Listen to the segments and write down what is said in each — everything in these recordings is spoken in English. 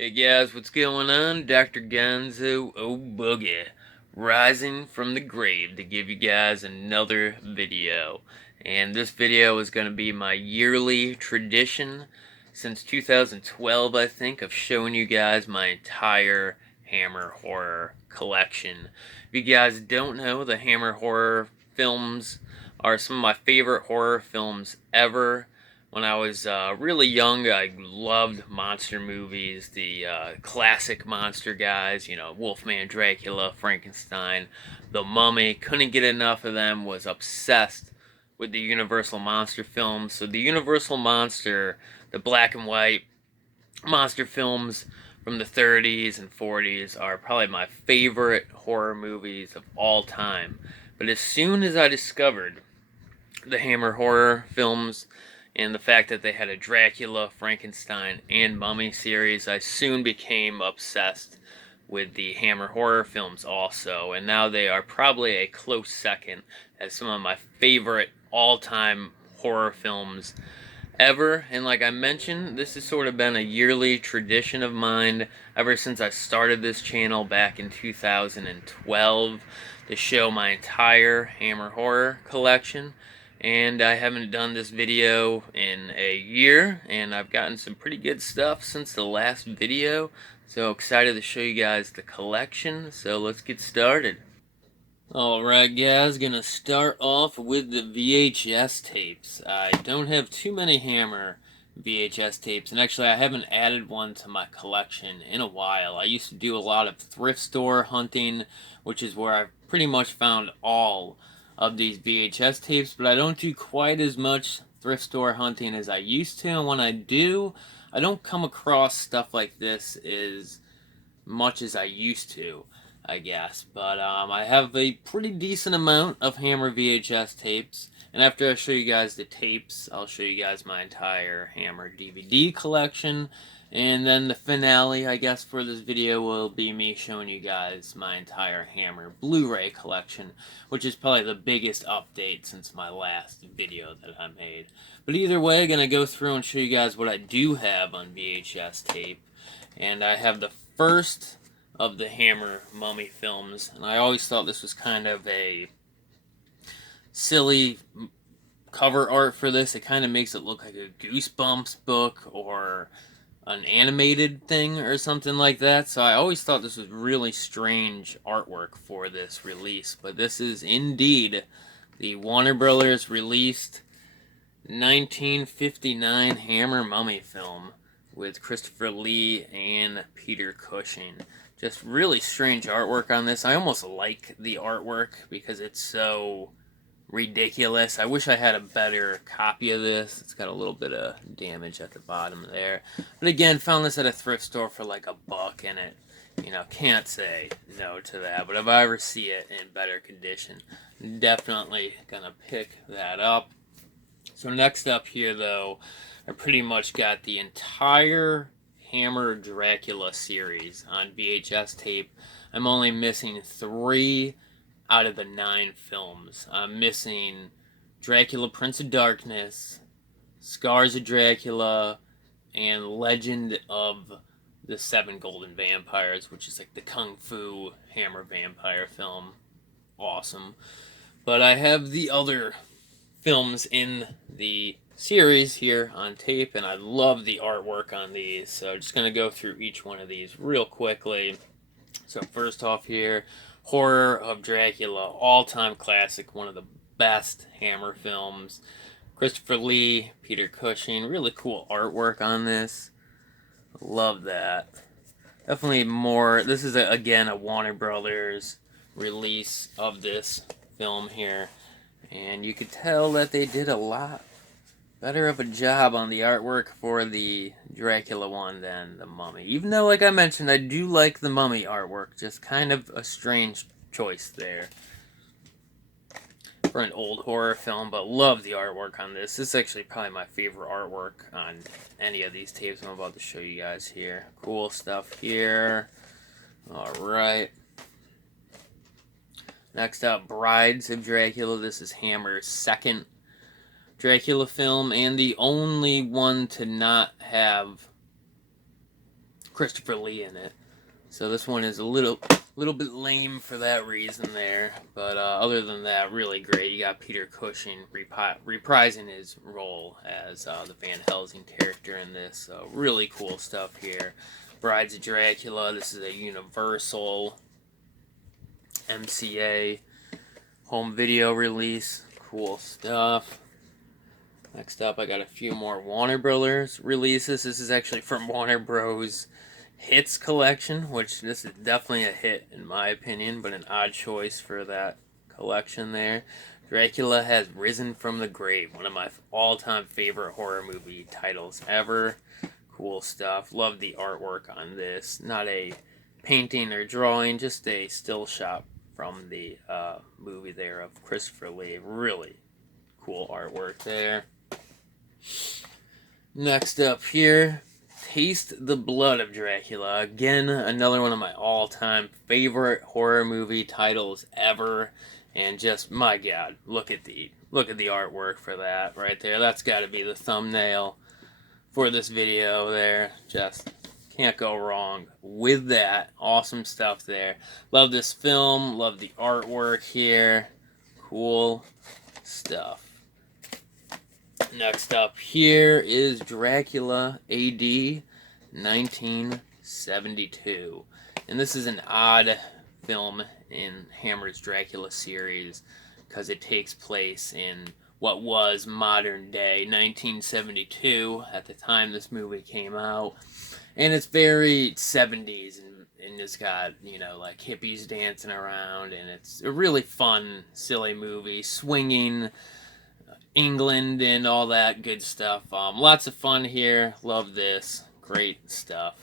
Hey guys, what's going on? Dr. Gonzooboogie, rising from the grave to give you guys another video. And this video is going to be my yearly tradition since 2012, I think, of showing you guys my entire Hammer horror collection. If you guys don't know, the Hammer horror films are some of my favorite horror films ever. When I was really young, I loved monster movies, the classic monster guys, you know, Wolfman, Dracula, Frankenstein, The Mummy. Couldn't get enough of them, was obsessed with the Universal Monster films. So the Universal Monster, the black and white monster films from the 30s and 40s are probably my favorite horror movies of all time. But as soon as I discovered the Hammer horror films and the fact that they had a Dracula, Frankenstein, and Mummy series, I soon became obsessed with the Hammer horror films also, and now they are probably a close second as some of my favorite all-time horror films ever. And like I mentioned, this has sort of been a yearly tradition of mine ever since I started this channel back in 2012 to show my entire Hammer horror collection. And I haven't done this video in a year, and I've gotten some pretty good stuff since the last video. So excited to show you guys the collection. So let's get started. Alright guys, gonna start off with the VHS tapes. I don't have too many Hammer VHS tapes, and actually I haven't added one to my collection in a while. I used to do a lot of thrift store hunting, which is where I've pretty much found all of these VHS tapes, but I don't do quite as much thrift store hunting as I used to, and when I do, I don't come across stuff like this as much as I used to, I guess. But I have a pretty decent amount of Hammer VHS tapes, and after I show you guys the tapes, I'll show you guys my entire Hammer DVD collection, and then the finale, I guess, for this video will be me showing you guys my entire Hammer Blu-ray collection, which is probably the biggest update since my last video that I made. But either way, I'm going to go through and show you guys what I do have on VHS tape. And I have the first of the Hammer Mummy films, and I always thought this was kind of a silly cover art for this. It kind of makes it look like a Goosebumps book or an animated thing or something like that. So I always thought this was really strange artwork for this release. But this is indeed the Warner Brothers released 1959 Hammer Mummy film with Christopher Lee and Peter Cushing. Just really strange artwork on this. I almost like the artwork because it's so ridiculous. I wish I had a better copy of this. It's got a little bit of damage at the bottom there. But again, found this at a thrift store for like $1, and it, you know, can't say no to that. But if I ever see it in better condition, definitely gonna pick that up. So next up here, though, I pretty much got the entire Hammer Dracula series on VHS tape. I'm only missing 3 out of the 9 films. I'm missing Dracula Prince of Darkness, Scars of Dracula, and Legend of the 7 Golden Vampires, which is like the Kung Fu Hammer vampire film. Awesome. But I have the other films in the series here on tape, and I love the artwork on these, so I'm just going to go through each one of these real quickly. So first off here, Horror of Dracula, all-time classic, one of the best Hammer films. Christopher Lee, Peter Cushing, really cool artwork on this. Love that. Definitely more, this is again a Warner Brothers release of this film here, and you could tell that they did a lot better of a job on the artwork for the Dracula one than the Mummy. Even though, like I mentioned, I do like the Mummy artwork. Just kind of a strange choice there for an old horror film, but love the artwork on this. This is actually probably my favorite artwork on any of these tapes I'm about to show you guys here. Cool stuff here. Alright. Next up, Brides of Dracula. This is Hammer's second Dracula film, and the only one to not have Christopher Lee in it. So this one is a little bit lame for that reason there, but other than that, really great. You got Peter Cushing reprising his role as the Van Helsing character in this. So really cool stuff here. Brides of Dracula. This is a Universal MCA home video release. Cool stuff. Next up, I got a few more Warner Brothers releases. This is actually from Warner Bros. Hits collection, which this is definitely a hit in my opinion, but an odd choice for that collection there. Dracula Has Risen from the Grave, one of my all-time favorite horror movie titles ever. Cool stuff. Love the artwork on this. Not a painting or drawing, just a still shot from the movie there of Christopher Lee. Really cool artwork there. Next up here, Taste the Blood of Dracula. Again, another one of my all-time favorite horror movie titles ever. And just, my God, look at the artwork for that right there. That's got to be the thumbnail for this video there. Just can't go wrong with that. Awesome stuff there. Love this film. Love the artwork here. Cool stuff. Next up here is Dracula AD 1972. And this is an odd film in Hammer's Dracula series because it takes place in what was modern day 1972 at the time this movie came out. And it's very 70s and it's got, you know, like hippies dancing around, and it's a really fun, silly movie, swinging England and all that good stuff. Lots of fun here. Love this. Great stuff.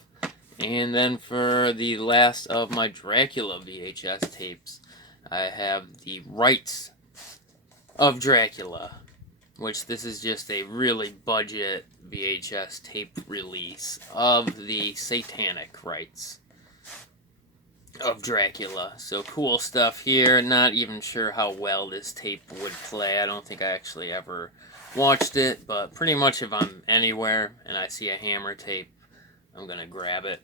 And then for the last of my Dracula VHS tapes, I have the Rites of Dracula, which this is just a really budget VHS tape release of the Satanic rites of Dracula. So cool stuff here. Not even sure how well this tape would play. I don't think I actually ever watched it, but pretty much if I'm anywhere and I see a Hammer tape, I'm gonna grab it.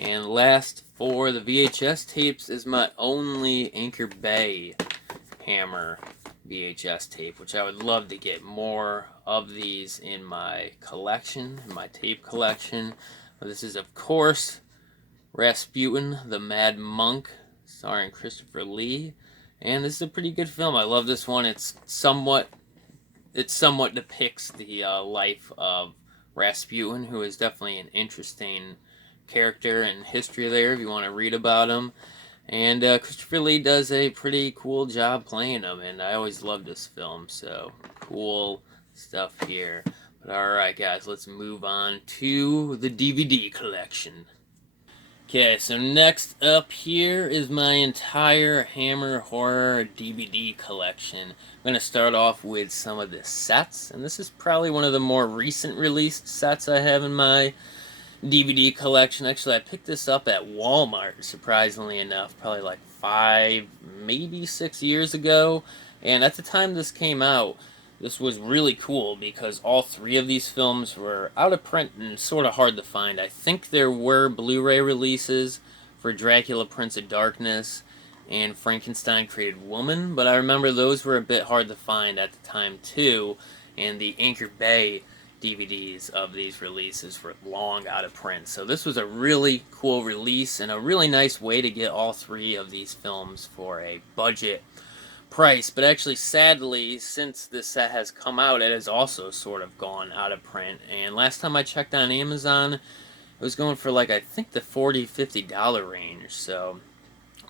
And last for the VHS tapes is my only Anchor Bay Hammer VHS tape, which I would love to get more of these in my collection, in my tape collection. But this is, of course, Rasputin, the Mad Monk, starring Christopher Lee. And this is a pretty good film. I love this one. It somewhat depicts the life of Rasputin, who is definitely an interesting character and history there if you want to read about him. And Christopher Lee does a pretty cool job playing him, and I always love this film, so cool stuff here. But alright guys, let's move on to the DVD collection. Okay, so next up here is my entire Hammer Horror DVD collection. I'm going to start off with some of the sets, and this is probably one of the more recent released sets I have in my DVD collection. Actually, I picked this up at Walmart, surprisingly enough, probably like 5, maybe 6 years ago. And at the time this came out, this was really cool because all 3 of these films were out of print and sort of hard to find. I think there were Blu-ray releases for Dracula, Prince of Darkness and Frankenstein Created Woman, but I remember those were a bit hard to find at the time too, and the Anchor Bay DVDs of these releases were long out of print. So this was a really cool release and a really nice way to get all 3 of these films for a budget price. But actually, sadly, since this set has come out, it has also sort of gone out of print. And last time I checked on Amazon, it was going for like, I think the $40-50 range. So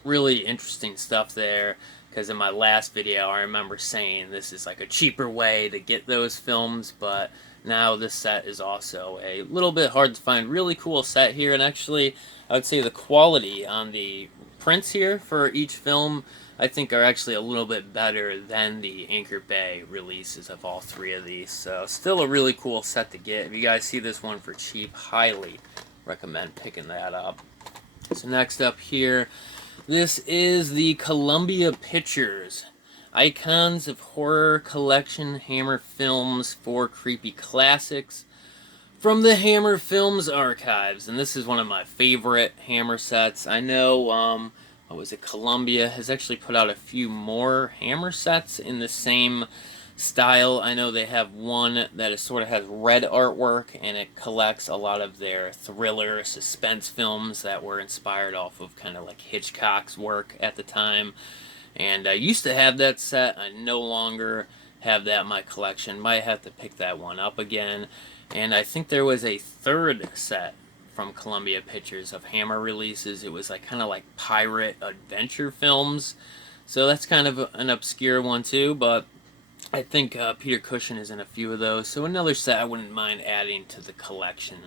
really interesting stuff there, because in my last video I remember saying this is like a cheaper way to get those films, but now this set is also a little bit hard to find. Really cool set here, and actually I would say the quality on the prints here for each film I think are actually a little bit better than the Anchor Bay releases of all 3 of these. So still a really cool set to get. If you guys see this one for cheap, highly recommend picking that up. So next up here, this is the Columbia Pictures Icons of Horror Collection Hammer Films 4 Creepy Classics from the Hammer Films archives, and this is one of my favorite Hammer sets. I know, what was it, Columbia has actually put out a few more Hammer sets in the same style. I know they have one that is sort of has red artwork, and it collects a lot of their thriller suspense films that were inspired off of kind of like Hitchcock's work at the time. And I used to have that set. I no longer have that in my collection. Might have to pick that one up again. And I think there was a third set from Columbia Pictures of Hammer releases. It was like kind of like pirate adventure films. So that's kind of an obscure one too, but I think Peter Cushing is in a few of those. So another set I wouldn't mind adding to the collection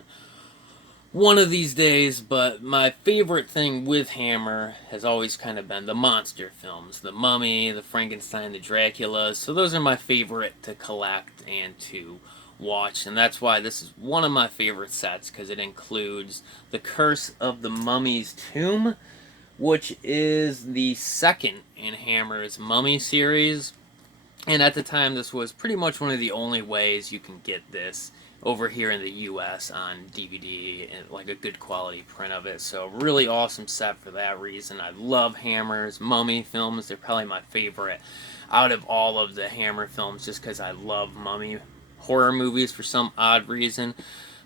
one of these days. But my favorite thing with Hammer has always kind of been the monster films. The Mummy, the Frankenstein, the Dracula. So those are my favorite to collect and to watch, and that's why this is one of my favorite sets, because it includes the Curse of the Mummy's Tomb, which is the second in Hammer's Mummy series. And at the time, this was pretty much one of the only ways you can get this over here in the US on DVD and like a good quality print of it. So really awesome set for that reason. I love Hammer's Mummy films. They're probably my favorite out of all of the Hammer films, just because I love Mummy horror movies for some odd reason.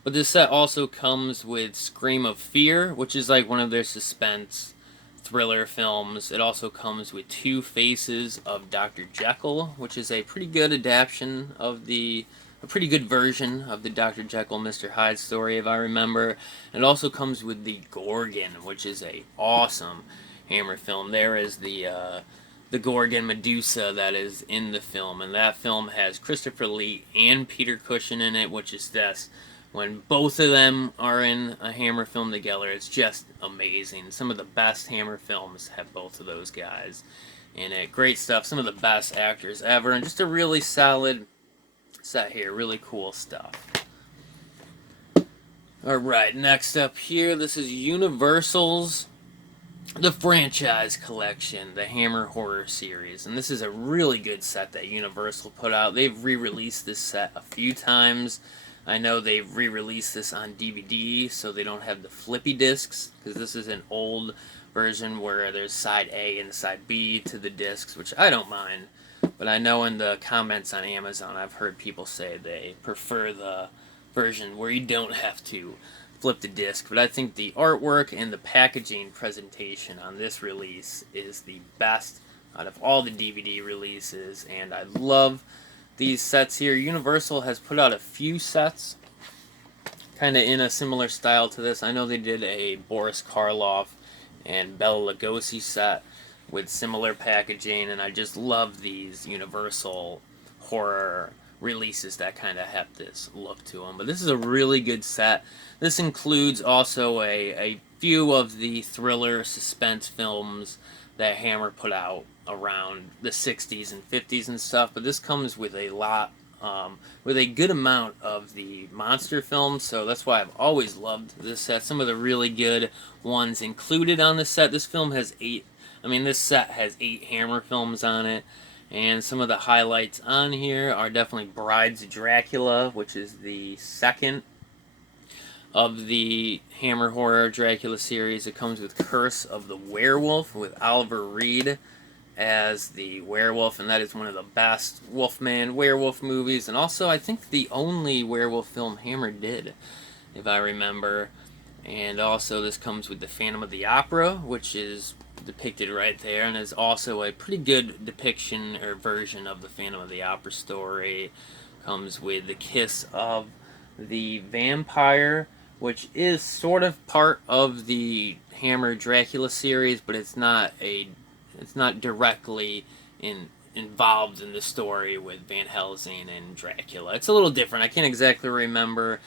But this set also comes with Scream of Fear, which is like one of their suspense thriller films. It also comes with Two Faces of Dr. Jekyll, which is a pretty good adaptation of a pretty good version of the Dr. Jekyll Mr. Hyde story, if I remember. It also comes with the Gorgon, which is a awesome Hammer film. There is the Gorgon Medusa that is in the film, and that film has Christopher Lee and Peter Cushing in it, which is this. When both of them are in a Hammer film together, it's just amazing. Some of the best Hammer films have both of those guys in it. Great stuff. Some of the best actors ever, and just a really solid set here. Really cool stuff. Alright, next up here, this is Universal's The Franchise Collection, the Hammer Horror Series. And this is a really good set that Universal put out. They've re-released this set a few times. I know they've re-released this on DVD, so they don't have the flippy discs, because this is an old version where there's side A and side B to the discs, which I don't mind. But I know in the comments on Amazon, I've heard people say they prefer the version where you don't have to flip the disc. But I think the artwork and the packaging presentation on this release is the best out of all the DVD releases, and I love these sets here. Universal has put out a few sets kind of in a similar style to this. I know they did a Boris Karloff and Bela Lugosi set with similar packaging, and I just love these Universal horror releases that kind of have this look to them. But this is a really good set. This includes also a few of the thriller suspense films that Hammer put out around the 60s and 50s and stuff, but this comes with a lot, with a good amount of the monster films, so that's why I've always loved this set. Some of the really good ones included on this set. This set has 8 Hammer films on it, and some of the highlights on here are definitely Brides of Dracula, which is the second of the Hammer Horror Dracula series. It comes with Curse of the Werewolf with Oliver Reed as the werewolf, and that is one of the best Wolfman werewolf movies, and also I think the only werewolf film Hammer did, if I remember. And also this comes with the Phantom of the Opera, which is depicted right there, and is also a pretty good depiction or version of the Phantom of the Opera story. Comes with the Kiss of the Vampire, which is sort of part of the Hammer Dracula series, but it's not directly involved in the story with Van Helsing and Dracula. It's a little different. I can't exactly remember,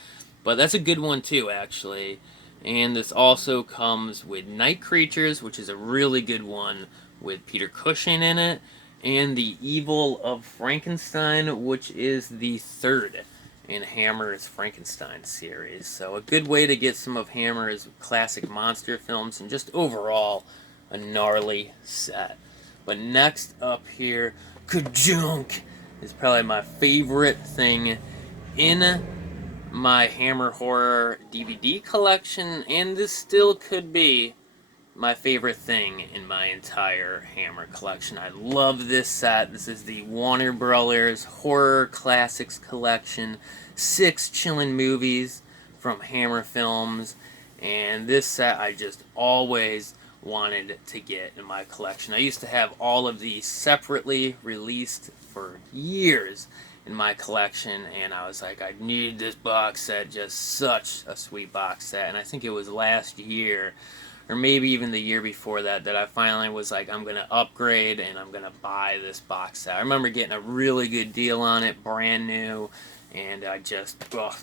but that's a good one too, actually. And this also comes with Night Creatures, which is a really good one with Peter Cushing in it, and The Evil of Frankenstein, which is the third in Hammer's Frankenstein series. So a good way to get some of Hammer's classic monster films, and just overall a gnarly set. But next up here, Kajunk is probably my favorite thing in my Hammer horror DVD collection, and this still could be my favorite thing in my entire Hammer collection. I love this set. This is the Warner Brothers Horror Classics Collection. 6 chillin' movies from Hammer Films. And this set I just always wanted to get in my collection. I used to have all of these separately released for years in my collection, and I was like, I need this box set. Just such a sweet box set. And I think it was last year, or maybe even the year before that, that I finally was like, I'm going to upgrade and I'm going to buy this box set. I remember getting a really good deal on it, brand new, and I just, oh,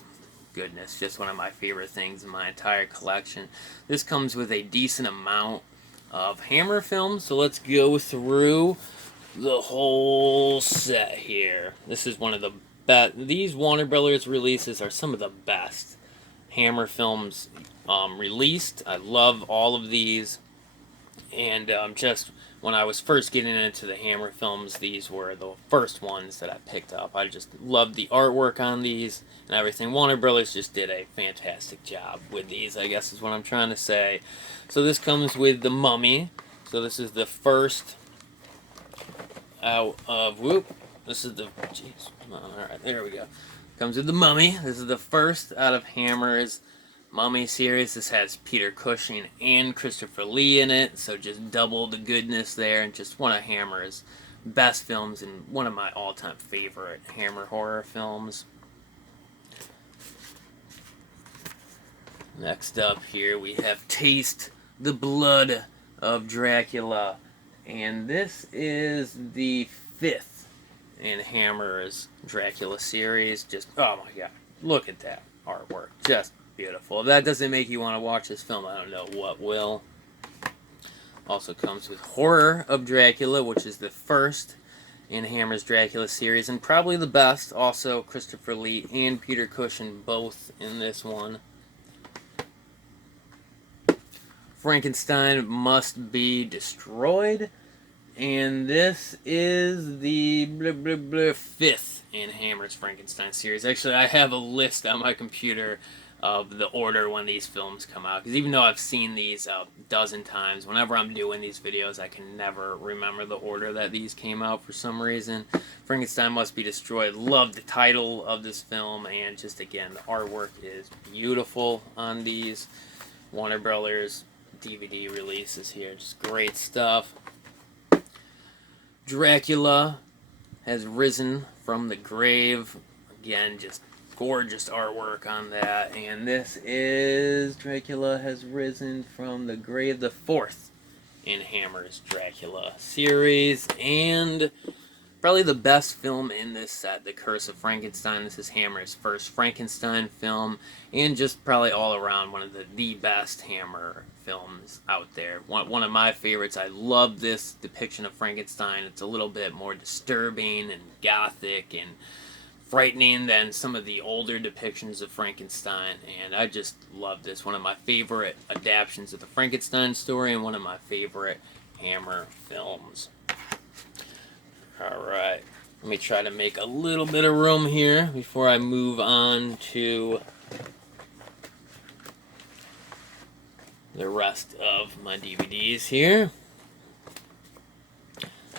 goodness, just one of my favorite things in my entire collection. This comes with a decent amount of Hammer films, so let's go through the whole set here. This is one of the best. These Warner Brothers releases are some of the best Hammer films released. I love all of these, and just when I was first getting into the Hammer films, these were the first ones that I picked up. I just loved the artwork on these and everything. Warner Brothers just did a fantastic job with these, I guess is what I'm trying to say. So this comes with the Mummy. So this is the first out of, this is the, jeez, come on, alright, there we go. Comes with the Mummy. This is the first out of Hammer's Mummy series. This has Peter Cushing and Christopher Lee in it, so just double the goodness there, and just one of Hammer's best films and one of my all-time favorite Hammer horror films. Next up here we have Taste the Blood of Dracula, and this is the 5th in Hammer's Dracula series. Just, oh my god, look at that artwork, just beautiful. If that doesn't make you want to watch this film, I don't know what will. Also comes with Horror of Dracula, which is the first in Hammer's Dracula series, and probably the best. Also, Christopher Lee and Peter Cushing both in this one. Frankenstein Must Be Destroyed, and this is the 5th in Hammer's Frankenstein series. Actually, I have a list on my computer of the order when these films come out, because even though I've seen these a dozen times, whenever I'm doing these videos, I can never remember the order that these came out for some reason. Frankenstein Must Be Destroyed. Love the title of this film, and just again, the artwork is beautiful on these Warner Brothers DVD releases here. Just great stuff. Dracula Has Risen from the Grave. Again, just gorgeous artwork on that. And this is Dracula Has Risen from the Grave, the 4th in Hammer's Dracula series. And probably the best film in this set, The Curse of Frankenstein. This is Hammer's first Frankenstein film, and just probably all around one of the best Hammer films out there. One of my favorites. I love this depiction of Frankenstein. It's a little bit more disturbing and gothic and frightening than some of the older depictions of Frankenstein, and I just love this. One of my favorite adaptations of the Frankenstein story, and one of my favorite Hammer films. Alright, let me try to make a little bit of room here before I move on to the rest of my DVDs here.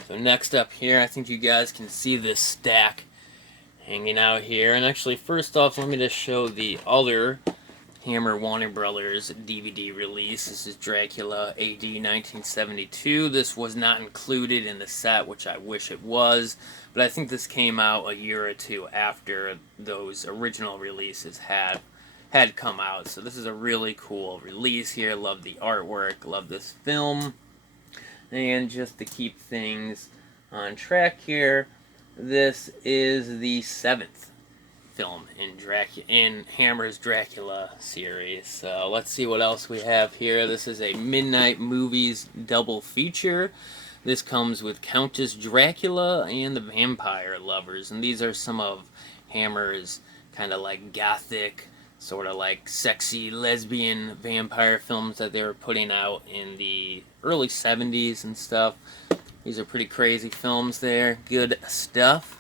So next up here, I think you guys can see this stack hanging out here. And actually, first off, let me just show the other Hammer Warner Brothers DVD release. This is Dracula AD 1972. This was not included in the set, which I wish it was, but I think this came out a year or two after those original releases had come out. So this is a really cool release here. Love the artwork, love this film. And just to keep things on track here, this is the 7th film in Hammer's Dracula series. So let's see what else we have here. This is a Midnight Movies double feature. This comes with Countess Dracula and the Vampire Lovers, and these are some of Hammer's kind of like gothic, sort of like sexy lesbian vampire films that they were putting out in the early 70s and stuff. These are pretty crazy films there. Good stuff.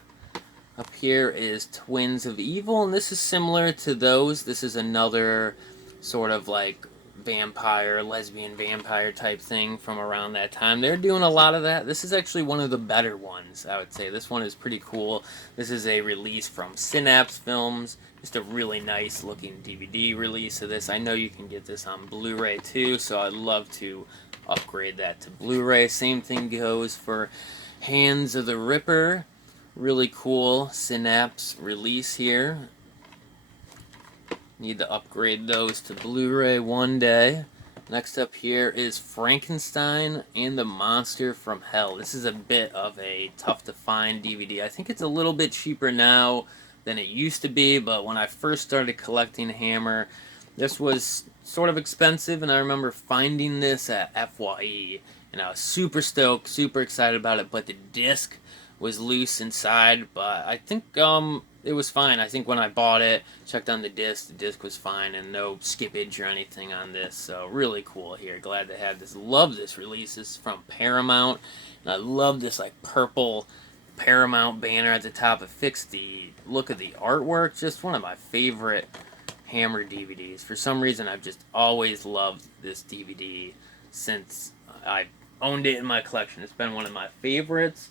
Up here is Twins of Evil, and this is similar to those. This is another sort of like vampire, lesbian vampire type thing from around that time. They're doing a lot of that. This is actually one of the better ones, I would say. This one is pretty cool. This is a release from Synapse Films. Just a really nice looking DVD release of this. I know you can get this on Blu-ray too, so I'd love to upgrade that to Blu-ray. Same thing goes for Hands of the Ripper. Really cool Synapse release here. Need to upgrade those to Blu-ray one day. Next up here is Frankenstein and the Monster from Hell. This is a bit of a tough to find DVD. I think it's a little bit cheaper now than it used to be, but when I first started collecting Hammer, this was sort of expensive, and I remember finding this at FYE, and I was super stoked, super excited about it, but the disc was loose inside, but I think it was fine. I think when I bought it, checked on the disc was fine, and no skippage or anything on this, so really cool here. Glad to have this. Love this release. This is from Paramount, and I love this like purple Paramount banner at the top. It fixed the look of the artwork. Just one of my favorite Hammer DVDs. For some reason, I've just always loved this DVD since I owned it in my collection. It's been one of my favorites.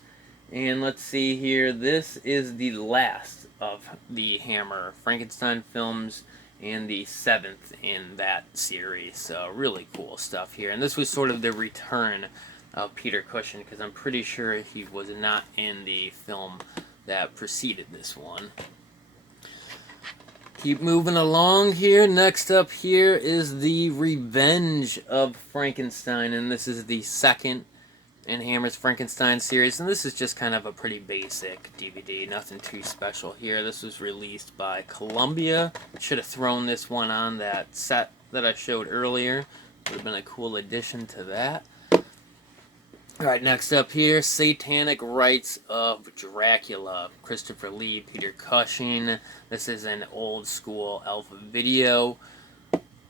And let's see here, this is the last of the Hammer Frankenstein films and the 7th in that series. So really cool stuff here. And this was sort of the return of Peter Cushing, because I'm pretty sure he was not in the film that preceded this one. Keep moving along here. Next up here is the Revenge of Frankenstein, and this is the second in Hammer's Frankenstein series, and this is just kind of a pretty basic DVD, nothing too special here. This was released by Columbia. Should have thrown this one on that set that I showed earlier. Would have been a cool addition to that. Alright, next up here, Satanic Rites of Dracula. Christopher Lee, Peter Cushing. This is an old school Alpha Video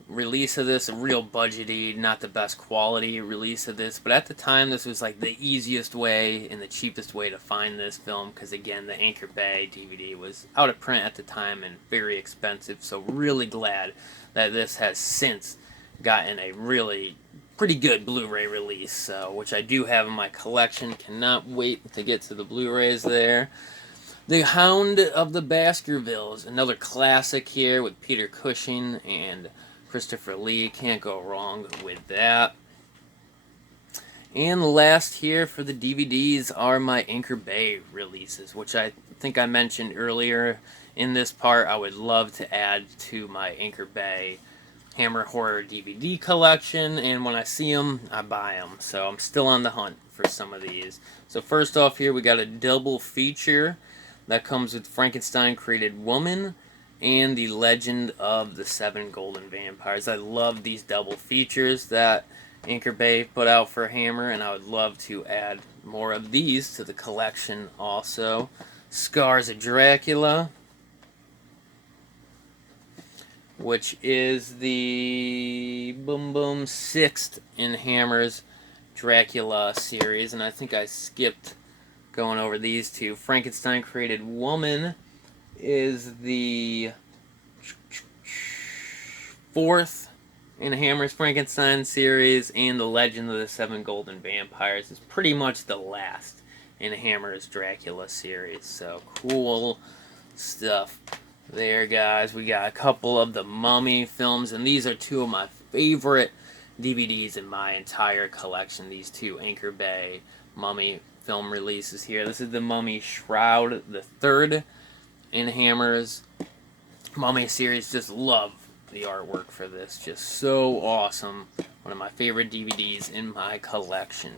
release of this, a real budgety, not the best quality release of this, but at the time this was like the easiest way and the cheapest way to find this film, because again, the Anchor Bay DVD was out of print at the time and very expensive, so really glad that this has since gotten a really pretty good Blu-ray release, which I do have in my collection. Cannot wait to get to the Blu-rays there. The Hound of the Baskervilles, another classic here with Peter Cushing and Christopher Lee. Can't go wrong with that. And last here for the DVDs are my Anchor Bay releases, which I think I mentioned earlier in this part. I would love to add to my Anchor Bay Hammer Horror DVD collection, and when I see them, I buy them. So I'm still on the hunt for some of these. So first off here, we got a double feature that comes with Frankenstein Created Woman and the Legend of the Seven Golden Vampires. I love these double features that Anchor Bay put out for Hammer, and I would love to add more of these to the collection also. Scars of Dracula, which is the 6th in Hammer's Dracula series, and I think I skipped going over these two. Frankenstein Created Woman is the 4th in Hammer's Frankenstein series, and the Legend of the Seven Golden Vampires is pretty much the last in Hammer's Dracula series. So cool stuff there, guys. We got a couple of the Mummy films, and these are two of my favorite DVDs in my entire collection. These two Anchor Bay Mummy film releases here. This is the Mummy Shroud, the 3rd in Hammer's Mummy series. Just love the artwork for this. Just so awesome. One of my favorite DVDs in my collection.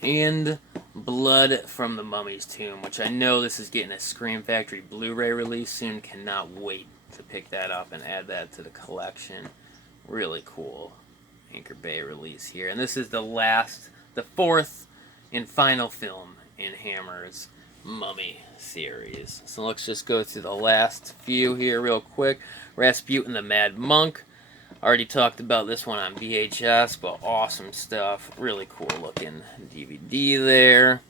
And Blood from the Mummy's Tomb, which I know this is getting a Scream Factory Blu-ray release soon. Cannot wait to pick that up and add that to the collection. Really cool Anchor Bay release here. And this is the 4th and final film in Hammer's Mummy series. So let's just go through the last few here real quick. Rasputin the Mad Monk. Already talked about this one on VHS, but awesome stuff. Really cool looking DVD there.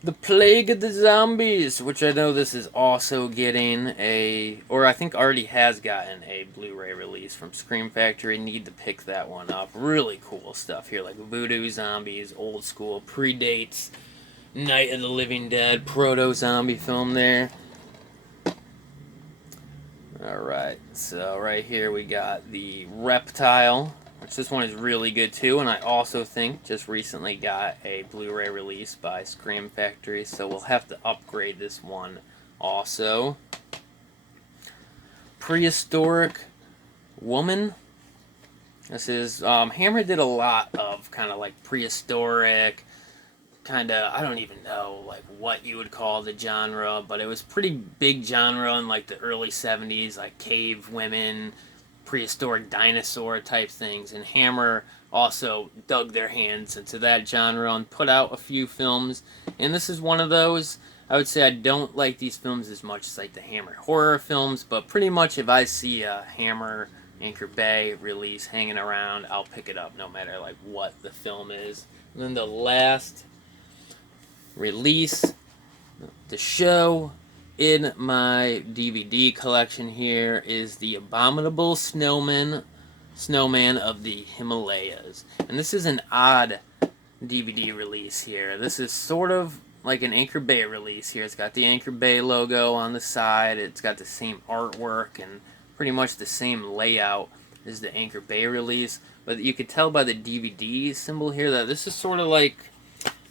The Plague of the Zombies, which I know this is also getting a, or I think already has gotten a Blu-ray release from Scream Factory. Need to pick that one up. Really cool stuff here, like Voodoo Zombies, old school, predates Night of the Living Dead, proto-zombie film there. Alright, so right here we got the Reptile, which this one is really good too, and I also think just recently got a Blu-ray release by Scream Factory, so we'll have to upgrade this one also. Prehistoric Woman. This is, Hammer did a lot of kind of like prehistoric, kind of, I don't even know like what you would call the genre, but it was pretty big genre in like the early 70s, like cave women, prehistoric dinosaur type things, and Hammer also dug their hands into that genre and put out a few films, and this is one of those. I would say I don't like these films as much as like the Hammer horror films, but pretty much if I see a Hammer Anchor Bay release hanging around, I'll pick it up no matter like what the film is. And then the last release, the show in my DVD collection here is the Abominable Snowman of the Himalayas. And this is an odd DVD release here. This is sort of like an Anchor Bay release here. It's got the Anchor Bay logo on the side. It's got the same artwork and pretty much the same layout as the Anchor Bay release. But you could tell by the DVD symbol here that this is sort of like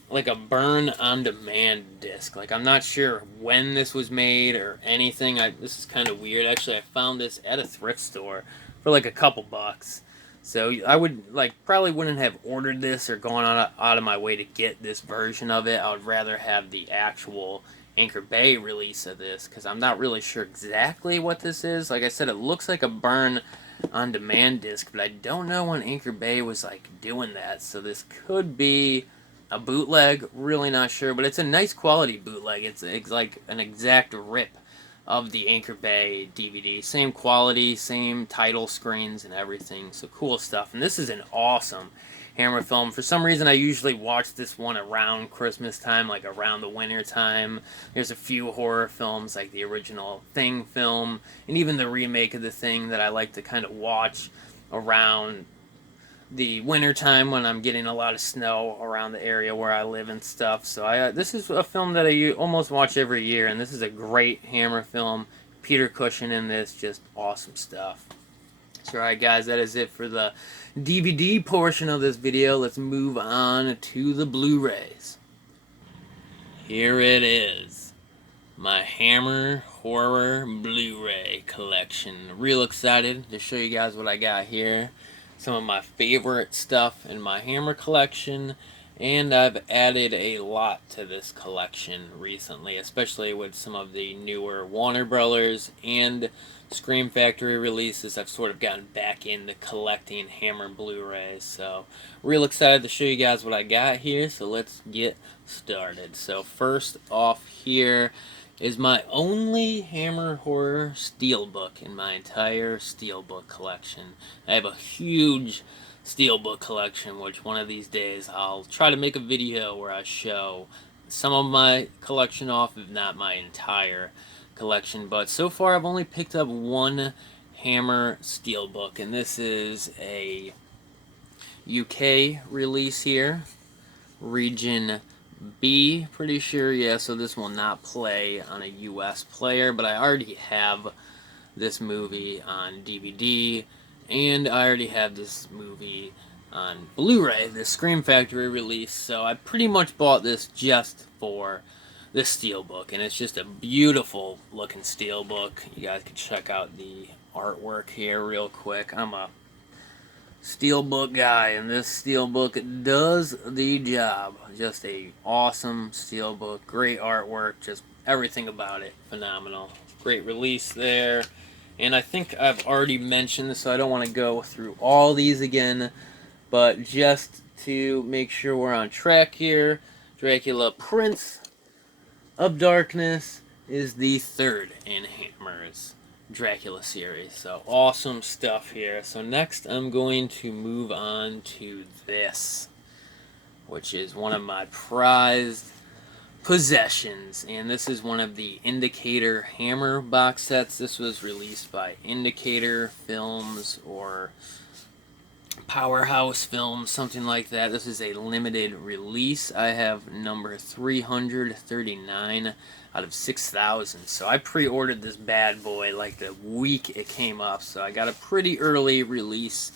a burn on demand disc. Like, I'm not sure when this was made or anything. This is kind of weird. Actually, I found this at a thrift store for like a couple bucks. So I would probably wouldn't have ordered this or gone out of my way to get this version of it. I would rather have the actual Anchor Bay release of this because I'm not really sure exactly what this is. Like I said, it looks like a burn on demand disc, but I don't know when Anchor Bay was like doing that. So this could be a bootleg, really not sure, but it's a nice quality bootleg. It's like an exact rip of the Anchor Bay DVD. Same quality, same title screens and everything, so cool stuff. And this is an awesome Hammer film. For some reason, I usually watch this one around Christmas time, like around the winter time. There's a few horror films, like the original Thing film, and even the remake of The Thing that I like to kind of watch around the winter time when I'm getting a lot of snow around the area where I live and stuff. So this is a film that I almost watch every year, and this is a great Hammer film. Peter Cushing in this, just awesome stuff. So alright guys, that is it for the DVD portion of this video. Let's move on to the Blu-rays. Here it is. My Hammer Horror Blu-ray collection. Real excited to show you guys what I got here. Some of my favorite stuff in my Hammer collection, and I've added a lot to this collection recently, especially with some of the newer Warner Brothers and Scream Factory releases. I've sort of gotten back into collecting Hammer Blu-rays, so real excited to show you guys what I got here, so let's get started. So first off here is my only Hammer Horror Steelbook in my entire Steelbook collection. I have a huge Steelbook collection, which one of these days I'll try to make a video where I show some of my collection off, if not my entire collection. But so far I've only picked up one Hammer Steelbook, and this is a UK release here. Region B, pretty sure, yeah, so this will not play on a US player, but I already have this movie on DVD, and I already have this movie on Blu-ray, the Scream Factory release, so I pretty much bought this just for the Steelbook, and it's just a beautiful looking Steelbook. You guys can check out the artwork here real quick. I'm a Steelbook guy, and this Steelbook does the job. Just a awesome Steelbook, great artwork, just everything about it phenomenal. Great release there, and I think I've already mentioned this, so I don't want to go through all these again, but just to make sure we're on track here, Dracula Prince of Darkness is the third in Hammer's Dracula series. So awesome stuff here. So next I'm going to move on to this, which is one of my prized Possessions, and this is one of the Indicator Hammer box sets. This was released by Indicator Films or Powerhouse Films, something like that. This is a limited release. I have number 339 out of 6,000. So I pre-ordered this bad boy like the week it came up. So I got a pretty early release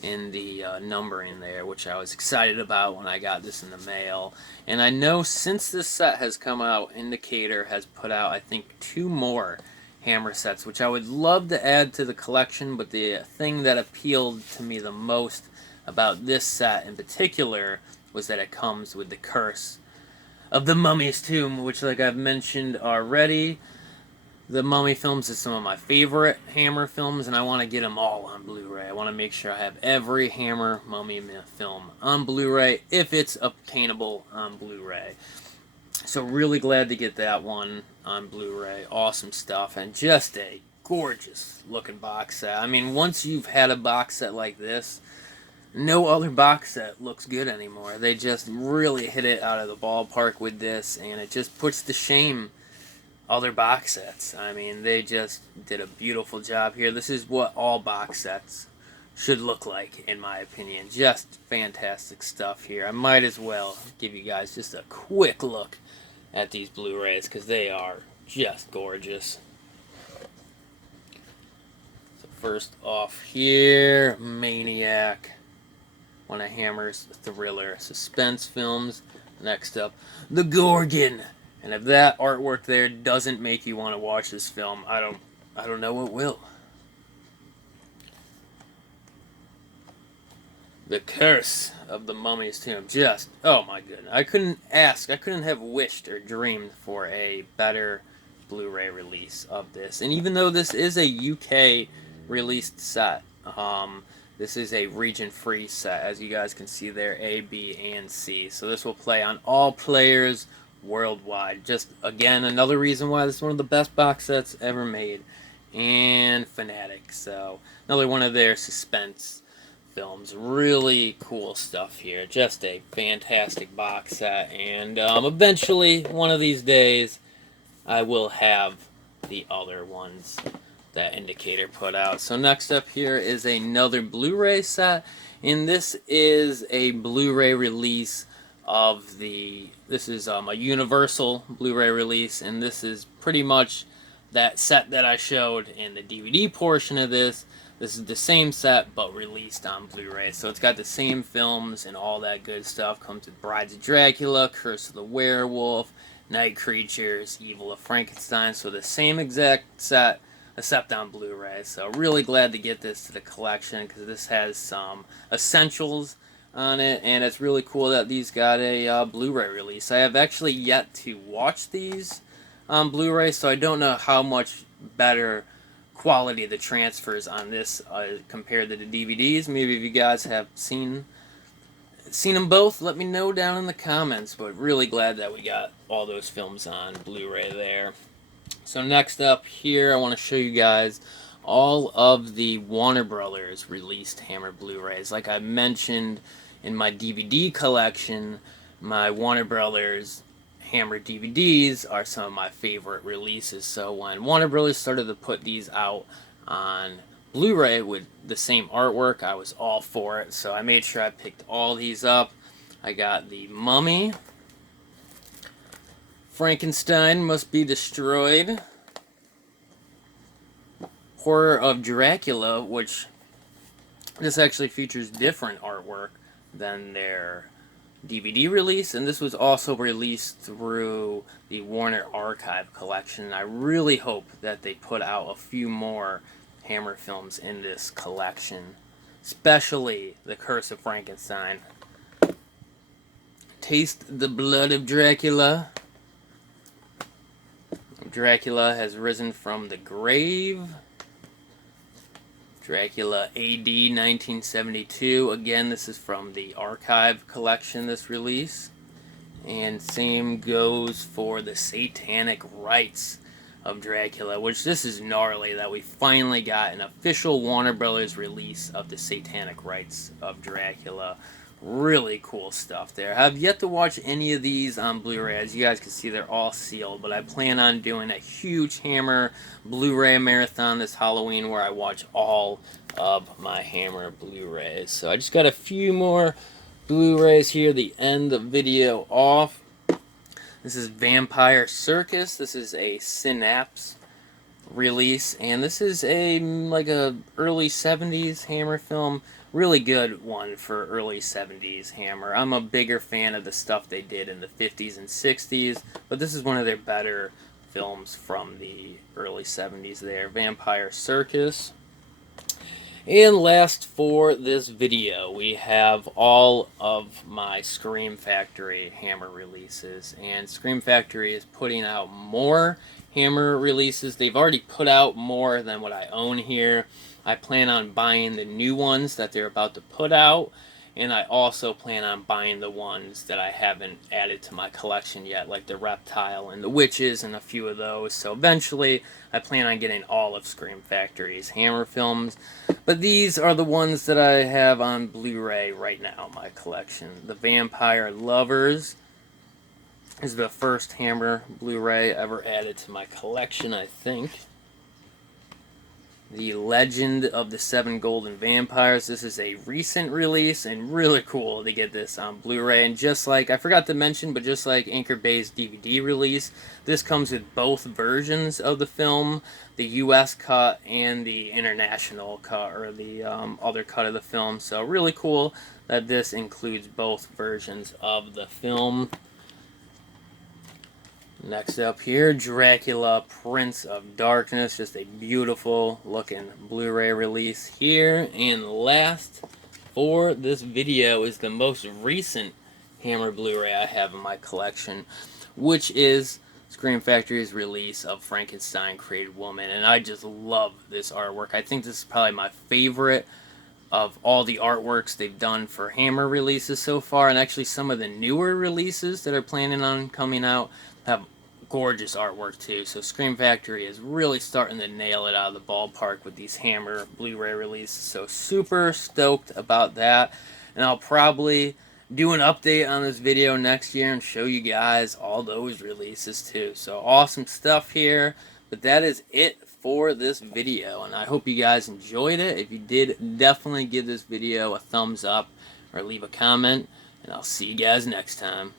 in the numbering there, which I was excited about when I got this in the mail. And I know since this set has come out, Indicator has put out, I think, 2 more Hammer sets, which I would love to add to the collection, but the thing that appealed to me the most about this set in particular was that it comes with the Curse of the Mummy's Tomb, which, like I've mentioned already, the Mummy films is some of my favorite Hammer films, and I want to get them all on Blu-ray. I want to make sure I have every Hammer Mummy film on Blu-ray, if it's obtainable on Blu-ray. So really glad to get that one on Blu-ray. Awesome stuff, and just a gorgeous looking box set. I mean, once you've had a box set like this, no other box set looks good anymore. They just really hit it out of the ballpark with this, and it just puts to shame other box sets. I mean, they just did a beautiful job here. This is what all box sets should look like, in my opinion. Just fantastic stuff here. I might as well give you guys just a quick look at these Blu-rays, because they are just gorgeous. So first off here, Maniac, one of Hammer's thriller suspense films. Next up, The Gorgon. And if that artwork there doesn't make you want to watch this film, I don't know what will. The Curse of the Mummy's Tomb. Just, oh my goodness. I couldn't have wished or dreamed for a better Blu-ray release of this. And even though this is a UK released set, this is a region-free set, as you guys can see there, A, B, and C. So this will play on all players worldwide. Just, again, another reason why this is one of the best box sets ever made. And Fanatic. So, another one of their suspense films. Really cool stuff here. Just a fantastic box set, and eventually, one of these days, I will have the other ones that Indicator put out. So next up here is another Blu-ray set, and this is a Blu-ray release of this is a Universal Blu-ray release, and this is pretty much that set that I showed in the DVD portion of this. This is the same set, but released on Blu-ray. So it's got the same films and all that good stuff. Comes with Brides of Dracula, Curse of the Werewolf, Night Creatures, Evil of Frankenstein. So the same exact set, except on Blu-ray. So really glad to get this to the collection, because this has some essentials on it. And it's really cool that these got a Blu-ray release. I have actually yet to watch these on Blu-ray, so I don't know how much better quality the transfers on this compared to the DVDs. Maybe if you guys have seen them both, let me know down in the comments. But really glad that we got all those films on Blu-ray there. So next up here, I want to show you guys all of the Warner Brothers released Hammer Blu-rays. Like I mentioned in my DVD collection, my Warner Brothers Hammer DVDs are some of my favorite releases. So when Warner Brothers started to put these out on Blu-ray with the same artwork, I was all for it. So I made sure I picked all these up. I got the Mummy, Frankenstein Must Be Destroyed, Horror of Dracula, which this actually features different artwork than their DVD release, and this was also released through the Warner Archive collection. I really hope that they put out a few more Hammer films in this collection, especially The Curse of Frankenstein. Taste the Blood of Dracula. Dracula has risen from the grave. Dracula AD 1972. Again, this is from the Archive collection, this release. And same goes for the Satanic Rites of Dracula, which this is gnarly that we finally got an official Warner Brothers release of the Satanic Rites of Dracula. Really cool stuff there. I've yet to watch any of these on Blu-ray. As you guys can see, they're all sealed, but I plan on doing a huge Hammer Blu-ray marathon this Halloween where I watch all of my Hammer Blu-rays. So I just got a few more Blu-rays here to end the video off. This is Vampire Circus. This is a Synapse release, and this is a early 70s Hammer film. Really good one for early 70s Hammer. I'm a bigger fan of the stuff they did in the 50s and 60s, but this is one of their better films from the early 70s there. Vampire Circus. And last for this video, we have all of my Scream Factory Hammer releases. And Scream Factory is putting out more Hammer releases. They've already put out more than what I own here. I plan on buying the new ones that they're about to put out. And I also plan on buying the ones that I haven't added to my collection yet, like the Reptile and the Witches and a few of those. So eventually, I plan on getting all of Scream Factory's Hammer films. But these are the ones that I have on Blu-ray right now in my collection. The Vampire Lovers is the first Hammer Blu-ray ever added to my collection, I think. The Legend of the Seven Golden Vampires. This is a recent release and really cool to get this on Blu-ray. And just like, I forgot to mention, but just like Anchor Bay's DVD release, this comes with both versions of the film, the US cut and the international cut, or the other cut of the film. So really cool that this includes both versions of the film. Next up here, Dracula, Prince of Darkness. Just a beautiful looking Blu-ray release here. And last for this video is the most recent Hammer Blu-ray I have in my collection, which is Scream Factory's release of Frankenstein Created Woman. And I just love this artwork. I think this is probably my favorite of all the artworks they've done for Hammer releases so far, and actually some of the newer releases that are planning on coming out have gorgeous artwork too. So Scream Factory is really starting to nail it out of the ballpark with these Hammer Blu-ray releases. So super stoked about that, and I'll probably do an update on this video next year and show you guys all those releases too. So awesome stuff here. But that is it for this video, and I hope you guys enjoyed it. If you did, definitely give this video a thumbs up or leave a comment, and I'll see you guys next time.